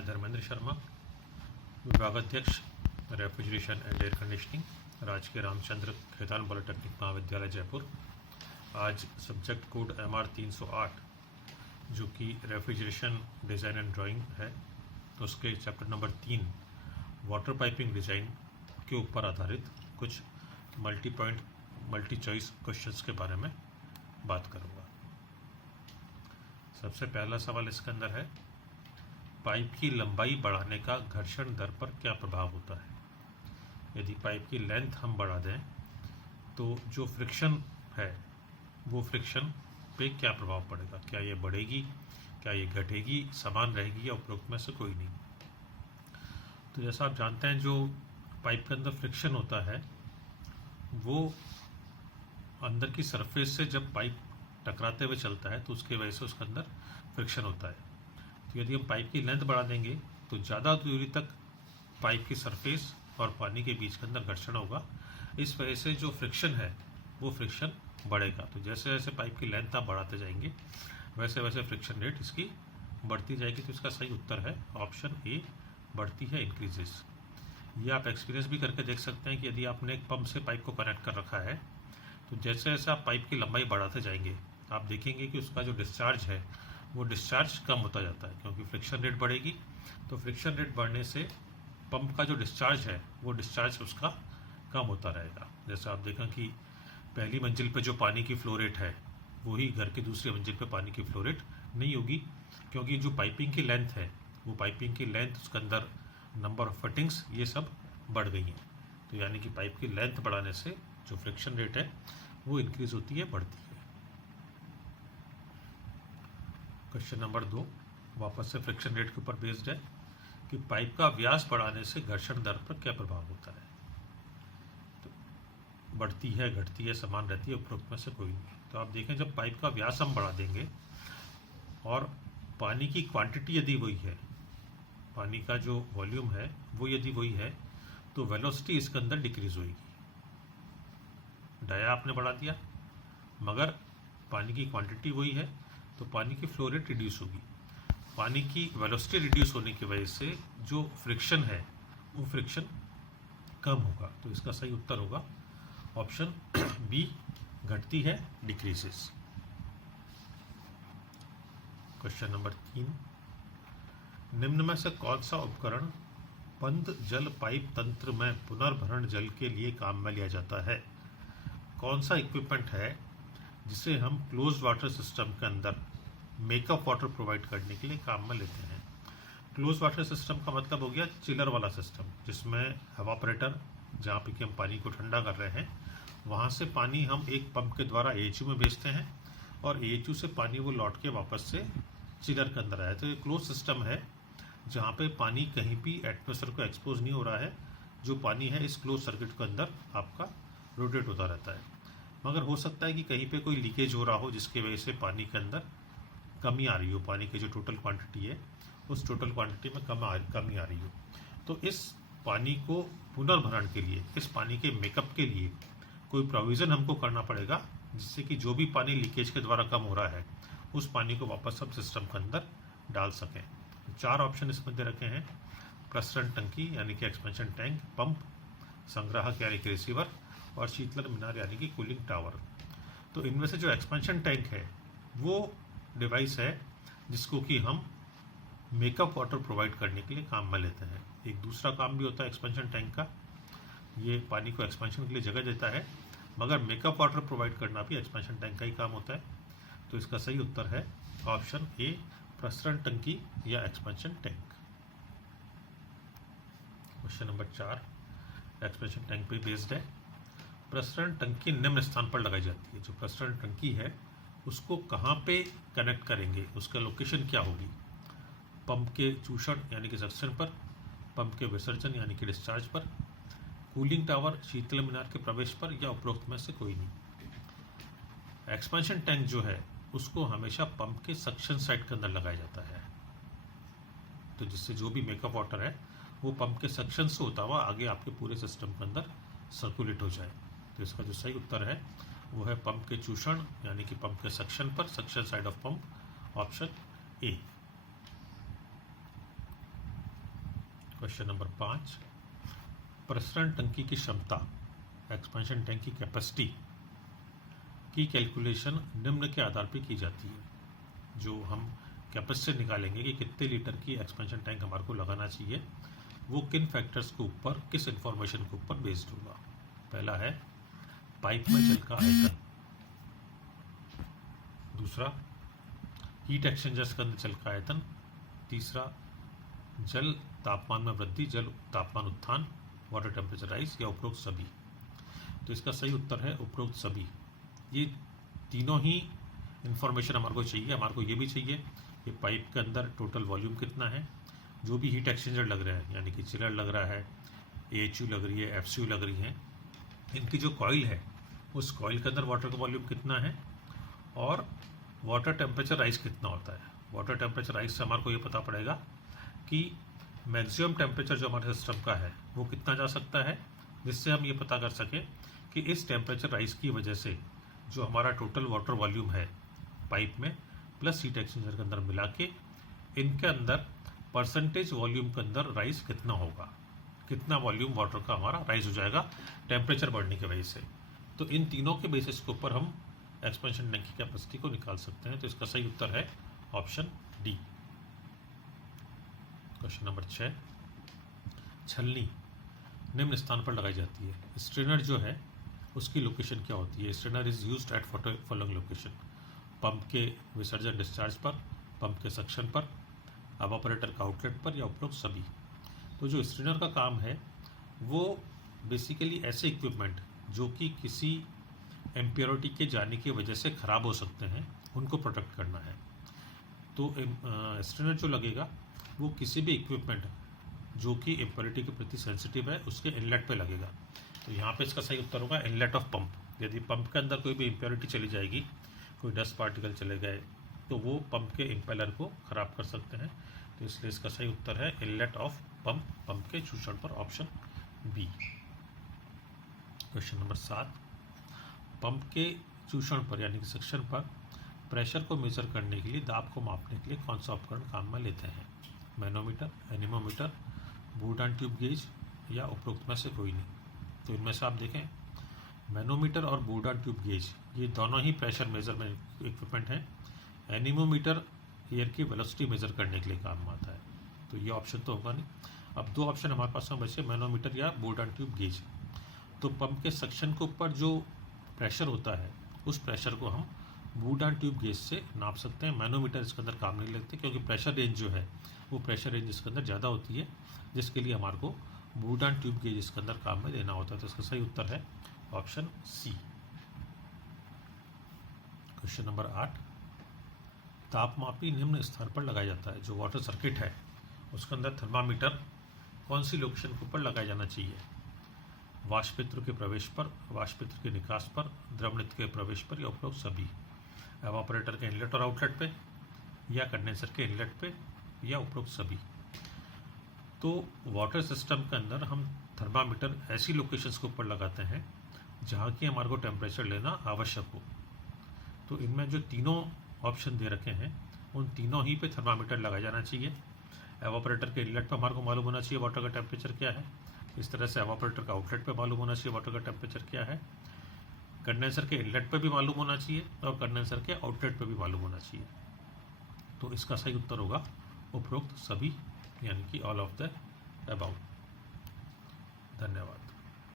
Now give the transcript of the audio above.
मैं धर्मेंद्र शर्मा, विभागाध्यक्ष refrigeration and air conditioning, राजकीय रामचंद्र खेतान पॉलिटेक्निक महाविद्यालय जयपुर। आज सब्जेक्ट कोड MR 308 जो कि रेफ्रिजरेशन डिज़ाइन एंड ड्राइंग है, तो उसके chapter number 3 water piping design के ऊपर आधारित कुछ मल्टी चॉइस क्वेश्चंस के बारे में बात करूँगा। सबसे पहला सवाल इसके अंदर है, पाइप की लंबाई बढ़ाने का घर्षण दर पर क्या प्रभाव होता है। यदि पाइप की लेंथ हम बढ़ा दें तो जो फ्रिक्शन है वो फ्रिक्शन पे क्या प्रभाव पड़ेगा, क्या ये बढ़ेगी, क्या ये घटेगी, समान रहेगी या उपरोक्त में से कोई नहीं। तो जैसा आप जानते हैं, जो पाइप के अंदर फ्रिक्शन होता है वो अंदर की सरफेस से जब पाइप टकराते हुए चलता है तो उसकी वजह से उसके अंदर फ्रिक्शन होता है। तो यदि हम पाइप की लेंथ बढ़ा देंगे तो ज़्यादा दूरी तक पाइप की सरफेस और पानी के बीच के अंदर घर्षण होगा। इस वजह से जो फ्रिक्शन है वो फ्रिक्शन बढ़ेगा। तो जैसे जैसे पाइप की लेंथ आप बढ़ाते जाएंगे वैसे वैसे फ्रिक्शन रेट इसकी बढ़ती जाएगी। तो इसका सही उत्तर है ऑप्शन ए, बढ़ती है, इंक्रीजेस। ये आप एक्सपीरियंस भी करके देख सकते हैं कि यदि आपने एक पंप से पाइप को कनेक्ट कर रखा है तो जैसे जैसे आप पाइप की लंबाई बढ़ाते जाएंगे आप देखेंगे कि उसका जो डिस्चार्ज है वो डिस्चार्ज कम होता जाता है, क्योंकि फ्रिक्शन रेट बढ़ेगी। तो फ्रिक्शन रेट बढ़ने से पंप का जो डिस्चार्ज है वो डिस्चार्ज उसका कम होता रहेगा। जैसे आप देखें कि पहली मंजिल पे जो पानी की फ्लो रेट है वही घर की दूसरी मंजिल पे पानी की फ्लो रेट नहीं होगी, क्योंकि जो पाइपिंग की लेंथ है वो पाइपिंग की लेंथ, उसके अंदर नंबर ऑफ फिटिंग्स, ये सब बढ़ गई हैं। तो यानी कि पाइप की लेंथ बढ़ाने से जो फ्रिक्शन रेट है वो इंक्रीज होती है, बढ़ती है। क्वेश्चन नंबर 2 वापस से फ्रिक्शन रेट के ऊपर बेस्ड है कि पाइप का व्यास बढ़ाने से घर्षण दर पर क्या प्रभाव होता है। तो बढ़ती है, घटती है, समान रहती है, उपरोक्त में से कोई नहीं। तो आप देखें, जब पाइप का व्यास हम बढ़ा देंगे और पानी की क्वांटिटी यदि वही है, पानी का जो वॉल्यूम है वो यदि वही है, तो वेलोसिटी इसके अंदर डिक्रीज होगी। डाया आपने बढ़ा दिया मगर पानी की क्वांटिटी वही है, तो पानी की फ्लो रेट रिड्यूस होगी। पानी की वेलोसिटी रिड्यूस होने की वजह से जो फ्रिक्शन है वो फ्रिक्शन कम होगा। तो इसका सही उत्तर होगा ऑप्शन बी, घटती है, डिक्रीजेस। क्वेश्चन नंबर 3, निम्न में से कौन सा उपकरण बंद जल पाइप तंत्र में पुनर्भरण जल के लिए काम में लिया जाता है। कौन सा इक्विपमेंट है जिसे हम क्लोज वाटर सिस्टम के अंदर मेकअप वाटर प्रोवाइड करने के लिए काम में लेते हैं। क्लोज वाटर सिस्टम का मतलब हो गया चिलर वाला सिस्टम, जिसमें एवापोरेटर, जहाँ पे कि हम पानी को ठंडा कर रहे हैं, वहाँ से पानी हम एक पंप के द्वारा AHU में भेजते हैं और AHU से पानी वो लौट के वापस से चिलर के अंदर आया। तो ये क्लोज सिस्टम है जहाँ पे पानी कहीं भी एटमॉस्फेयर को एक्सपोज नहीं हो रहा है। जो पानी है इस क्लोज सर्किट के अंदर आपका रोटेट होता रहता है। मगर हो सकता है कि कहीं पे कोई लीकेज हो रहा हो जिसकी वजह से पानी के अंदर कमी आ रही हो, पानी की जो टोटल क्वांटिटी है उस टोटल क्वांटिटी में कमी आ रही हो। तो इस पानी को पुनर्भरण के लिए, इस पानी के मेकअप के लिए कोई प्रोविज़न हमको करना पड़ेगा, जिससे कि जो भी पानी लीकेज के द्वारा कम हो रहा है उस पानी को वापस हम सिस्टम के अंदर डाल सकें। 4 ऑप्शन इसमें दे रखे हैं, प्रसरण टंकी यानी कि एक्सपेंशन टैंक, पंप, संग्राहक यानी कि रिसीवर और शीतलन मीनार यानी कि कूलिंग टावर। तो इनमें से जो एक्सपेंशन टैंक है वो डिवाइस है जिसको कि हम मेकअप वाटर प्रोवाइड करने के लिए काम में लेते हैं। एक दूसरा काम भी होता है एक्सपेंशन टैंक का, ये पानी को एक्सपेंशन के लिए जगह देता है, मगर मेकअप वाटर प्रोवाइड करना भी एक्सपेंशन टैंक का ही काम होता है। तो इसका सही उत्तर है ऑप्शन ए, प्रसरण टंकी या expansion tank. Question number 4 expansion tank पे बेस्ड है। प्रसरण टंकी निम्न स्थान पर लगाई जाती है। जो प्रसरण टंकी है उसको कहाँ पे कनेक्ट करेंगे, उसका लोकेशन क्या होगी। पंप के चूषण यानी कि सक्शन पर, पंप के विसर्जन यानी कि डिस्चार्ज पर, कूलिंग टावर शीतल मीनार के प्रवेश पर, या उपरोक्त में से कोई नहीं। एक्सपेंशन टैंक जो है उसको हमेशा पंप के सक्शन साइड के अंदर लगाया जाता है, तो जिससे जो भी मेकअप वाटर है वो पंप के सक्शन से होता हुआ आगे आपके पूरे सिस्टम के अंदर सर्कुलेट हो जाए। तो इसका जो सही उत्तर है वो है पंप के चूषण यानी कि पंप के सक्शन पर, suction side of pump, option A. Question number 5, प्रसरण टंकी की क्षमता, एक्सपेंशन टैंक की कैपेसिटी की कैलकुलेशन निम्न के आधार पर की जाती है। जो हम कैपेसिटी निकालेंगे कि कितने लीटर की एक्सपेंशन टैंक हमारे को लगाना चाहिए, वो किन फैक्टर्स के ऊपर, किस इंफॉर्मेशन के ऊपर बेस्ड होगा। पहला है पाइप में जल का आयतन, दूसरा हीट एक्सचेंजर्स के अंदर जल का आयतन, तीसरा जल तापमान में वृद्धि, जल तापमान उत्थान, वाटर टेम्परेचर राइज, या उपरोक्त सभी। तो इसका सही उत्तर है उपरोक्त सभी। ये तीनों ही इंफॉर्मेशन हमारे को चाहिए। हमारे को ये भी चाहिए कि पाइप के अंदर टोटल वॉल्यूम कितना है, जो भी हीट एक्सचेंजर लग रहे हैं, यानी कि चिलर लग रहा है, AHU लग रही है, FCU लग रही है, इनकी जो कॉइल है उस कॉइल के अंदर वाटर का वॉल्यूम कितना है, और वाटर टेम्परेचर राइज कितना होता है। वाटर टेम्परेचर राइज से हमारे को ये पता पड़ेगा कि मैक्सिमम टेम्परेचर जो हमारे सिस्टम का है वो कितना जा सकता है, जिससे हम ये पता कर सकें कि इस टेम्परेचर राइज की वजह से जो हमारा टोटल वाटर वॉल्यूम है पाइप में प्लस हीट एक्सचेंजर के अंदर मिला के, इनके अंदर परसेंटेज वॉल्यूम के अंदर राइज कितना होगा, कितना वॉल्यूम वाटर का हमारा राइज हो जाएगा टेम्परेचर बढ़ने की वजह से। तो इन तीनों के बेसिस के ऊपर हम एक्सपेंशन टैंक की कैपेसिटी को निकाल सकते हैं। तो इसका सही उत्तर है ऑप्शन डी। क्वेश्चन नंबर 6, छलनी निम्न स्थान पर लगाई जाती है। स्ट्रेनर जो है उसकी लोकेशन क्या होती है। Strainer is used eight following location: pump के विसर्जन डिस्चार्ज पर, पंप के सक्शन पर, एवापोरेटर का आउटलेट पर, या उपरोक्त सभी। तो जो स्ट्रेनर का काम है वो बेसिकली ऐसे इक्विपमेंट जो कि किसी इम्प्योरिटी के जाने की वजह से ख़राब हो सकते हैं उनको प्रोटेक्ट करना है। तो स्ट्रेनर जो लगेगा वो किसी भी इक्विपमेंट जो कि इम्प्योरिटी के प्रति सेंसिटिव है उसके इनलेट पे लगेगा। तो यहाँ पे इसका सही उत्तर होगा इनलेट ऑफ पंप। यदि पंप के अंदर कोई भी इम्प्योरिटी चली जाएगी, कोई डस्ट पार्टिकल चले गए, तो वो पंप के इम्पेलर को ख़राब कर सकते हैं। तो इसलिए इसका सही उत्तर है इनलेट ऑफ पंप, पंप के चूषण पर, option B. Question number 7, pump के चूषण पर यानी कि सक्शन पर प्रेशर को मेजर करने के लिए, दाब को मापने के लिए कौन सा उपकरण काम में लेते हैं। Manometer, anemometer, boot and tube gauge, या उपरोक्त में से कोई नहीं। तो इनमें से आप देखें, मैनोमीटर और बूट एंड ट्यूब गेज ये दोनों ही प्रेशर मेजरमेंट इक्विपमेंट हैं। एनीमोमीटर एयर की वेलोसिटी मेजर करने के लिए काम में आता है। तो ये ऑप्शन तो होगा नहीं। अब दो ऑप्शन हमारे पास में बचे, मैनोमीटर या बूट एंड ट्यूब गेज। तो पंप के सक्शन के ऊपर जो प्रेशर होता है उस प्रेशर को हम बूट एंड ट्यूब गेज से नाप सकते हैं। मैनोमीटर इसके अंदर काम नहीं लगते क्योंकि प्रेशर रेंज जो है वो प्रेशर रेंज इसके अंदर ज़्यादा होती है, जिसके लिए हमारे को बूट एंड ट्यूब गेज इसके अंदर काम में लेना होता है। तो इसका सही उत्तर है ऑप्शन सी। क्वेश्चन नंबर 8, तापमापी निम्न स्थान पर लगाया जाता है। जो वाटर सर्किट है उसके अंदर थर्मामीटर कौन सी लोकेशन के ऊपर लगाया जाना चाहिए। वाष्पित्र के प्रवेश पर, वाष्पित्र के निकास पर, द्रवनित के प्रवेश पर, या उपरोक्त सभी। एवापोरेटर के इनलेट और आउटलेट पे, या कंडेंसर के इनलेट पे, या उपरोक्त सभी। तो वाटर सिस्टम के अंदर हम थर्मामीटर ऐसी लोकेशंस के ऊपर लगाते हैं जहाँ की हमारे को टेम्परेचर लेना आवश्यक हो। तो इनमें जो तीनों ऑप्शन दे रखे हैं उन तीनों ही पे थर्मामीटर लगाया जाना चाहिए। एवापोरेटर के इनलेट पे हमारे को मालूम होना चाहिए वाटर का टेम्परेचर क्या है। इस तरह से एवापोरेटर का आउटलेट पे मालूम होना चाहिए वाटर का टेम्परेचर क्या है। कंडेंसर के इनलेट पे भी मालूम होना चाहिए और कंडेंसर के आउटलेट पे भी मालूम होना चाहिए। तो इसका सही उत्तर होगा उपरोक्त सभी, यानी कि ऑल ऑफ द अबाउट। धन्यवाद।